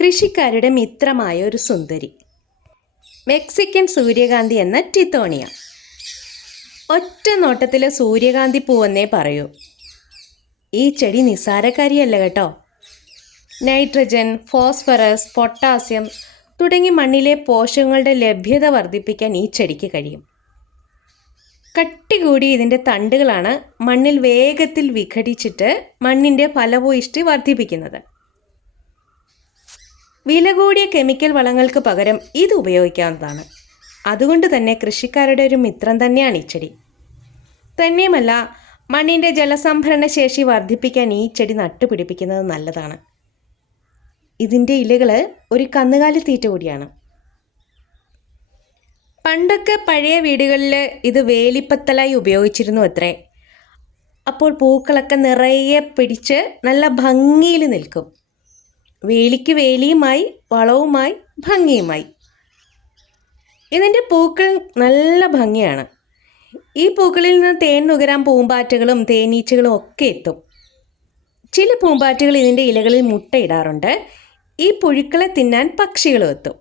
കൃഷിക്കാരുടെ മിത്രമായ ഒരു സുന്ദരി. മെക്സിക്കൻ സൂര്യകാന്തി എന്ന ടിത്തോണിയ. ഒറ്റ നോട്ടത്തിലെ സൂര്യകാന്തി പൂവെന്നേ പറയൂ. ഈ ചെടി നിസ്സാരക്കാരിയല്ല കേട്ടോ. നൈട്രജൻ ഫോസ്ഫറസ് പൊട്ടാസ്യം തുടങ്ങി മണ്ണിലെ പോഷകങ്ങളുടെ ലഭ്യത വർദ്ധിപ്പിക്കാൻ ഈ ചെടിക്ക് കഴിയും. കട്ടി കൂടി ഇതിന്റെ തണ്ടുകളാണ് മണ്ണിൽ വേഗത്തിൽ വിഘടിച്ചിട്ട് മണ്ണിന്റെ ഫലഭൂയിഷ്ടി വർദ്ധിപ്പിക്കുന്നത്. വില കൂടിയ കെമിക്കൽ വളങ്ങൾക്ക് പകരം ഇത് ഉപയോഗിക്കാവുന്നതാണ്. അതുകൊണ്ട് തന്നെ കൃഷിക്കാരുടെ ഒരു മിത്രം തന്നെയാണ് ഈ ചെടി. തന്നെയുമല്ല മണ്ണിന്റെ ജലസംഭരണ ശേഷി വർദ്ധിപ്പിക്കാൻ ഈ ചെടി നട്ടുപിടിപ്പിക്കുന്നത് നല്ലതാണ്. ഇതിന്റെ ഇലകൾ ഒരു കന്നുകാലി തീറ്റ കൂടിയാണ്. പണ്ടൊക്കെ പഴയ വീടുകളിൽ ഇത് വേലിപ്പത്തലായി ഉപയോഗിച്ചിരുന്നു അത്രേ. അപ്പോൾ പൂക്കളൊക്കെ നിറയെ പിടിച്ച് നല്ല ഭംഗിയിൽ നിൽക്കും. വേലിക്ക് വേലിയുമായി വളവുമായി ഭംഗിയുമായി. ഇതിന്റെ പൂക്കൾ നല്ല ഭംഗിയാണ്. ഈ പൂക്കളിൽ നിന്ന് തേൻ നുകരാൻ പൂമ്പാറ്റകളും തേനീച്ചകളും ഒക്കെ എത്തും. ചില പൂമ്പാറ്റകൾ ഇതിന്റെ ഇലകളിൽ മുട്ടയിടാറുണ്ട്. ഈ പുഴുക്കളെ തിന്നാൻ പക്ഷികളും എത്തും.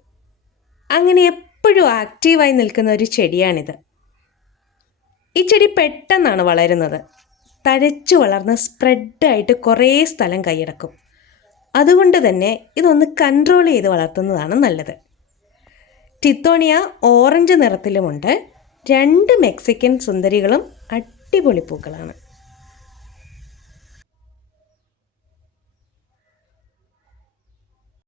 അങ്ങനെ എപ്പോഴും ആക്റ്റീവായി നിൽക്കുന്ന ഒരു ചെടിയാണിത്. ഈ ചെടി പെട്ടെന്നാണ് വളരുന്നത്. തഴച്ചു വളർന്ന് സ്പ്രെഡായിട്ട് കുറേ സ്ഥലം കൈയടക്കും. അതുകൊണ്ട് തന്നെ ഇതൊന്ന് കൺട്രോൾ ചെയ്ത് വളർത്തുന്നതാണ് നല്ലത്. ടിത്തോണിയ ഓറഞ്ച് നിറത്തിലുമുണ്ട്. രണ്ട് മെക്സിക്കൻ സുന്ദരികളും അടിപൊളി പൂക്കളാണ്.